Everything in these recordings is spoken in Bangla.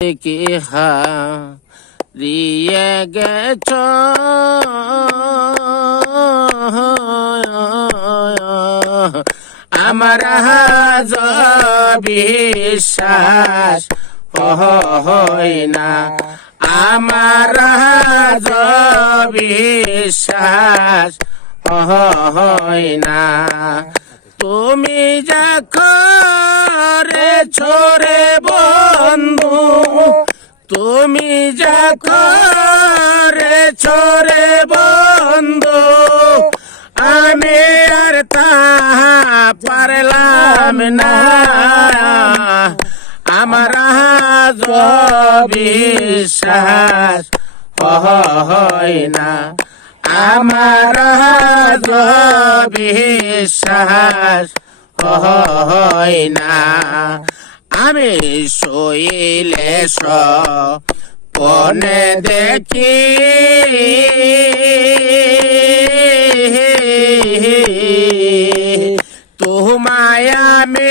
কি হারিয়ে গেছ আমার আজ বিশ্বাস হয় না, আমার আজ বিশ্বাস হয় না। তুমি যা করেছ রে বন্ধু, তুমি যা করেছ রে বন্ধু, আমি আর তা পারলাম না। আমার আজ বিশ্বাস হয় না, আমার আজ বিশ্বাস হয় না। আমি শোইলে স্বপ্নে দেখি তোমায় আমি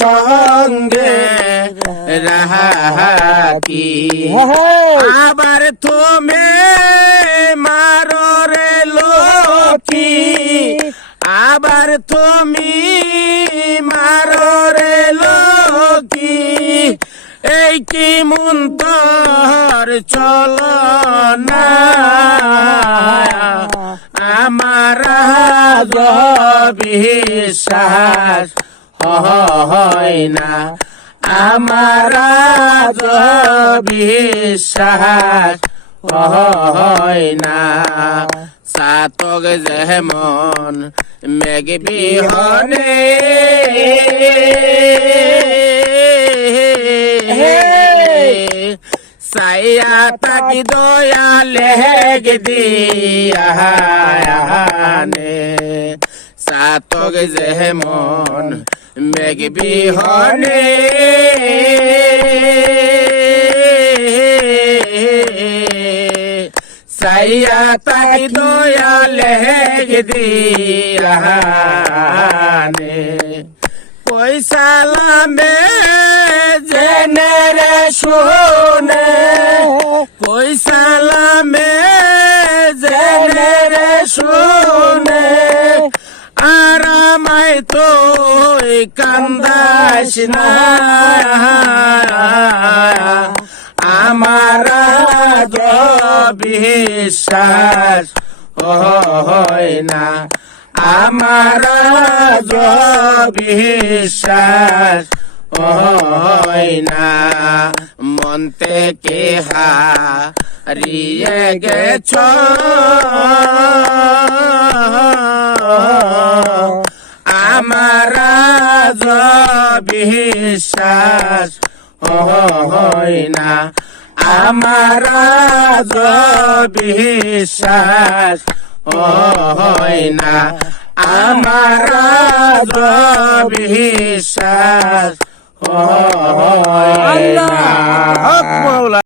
সঙ্গে রাখি, আবার তুমি মারো রে লক্ষ্মী, আবার তুমি মারো রে লক্ষ্মী। এই কি মন তোর চলো না, আমার আজ বিশ্বাস হয় না, আমার আজ বিশ্বাস হয় না। চাতক যেমন মেঘ বিহনে সাইয়া তাকি দয়ালে দিয়ানে, চাতক যেমন মেঘ বিহনে সাইয়া তাকি দয়ালে দিয়ানে। পয়সালামে জেনে রে শুনে, পয়সালামে জেনে রে শুনে, আর আমায় তুই কান্দাস না, আমার আজ বিশ্বাস হয় না, আমার আজ বিশ্বাস হয় না। মন থেকে হারিয়ে গেছ আমার আজ বিশ্বাস হয় না, আমার আজ বিশ্বাস হয় না, আমার আজ বিশ্বাস হয় না।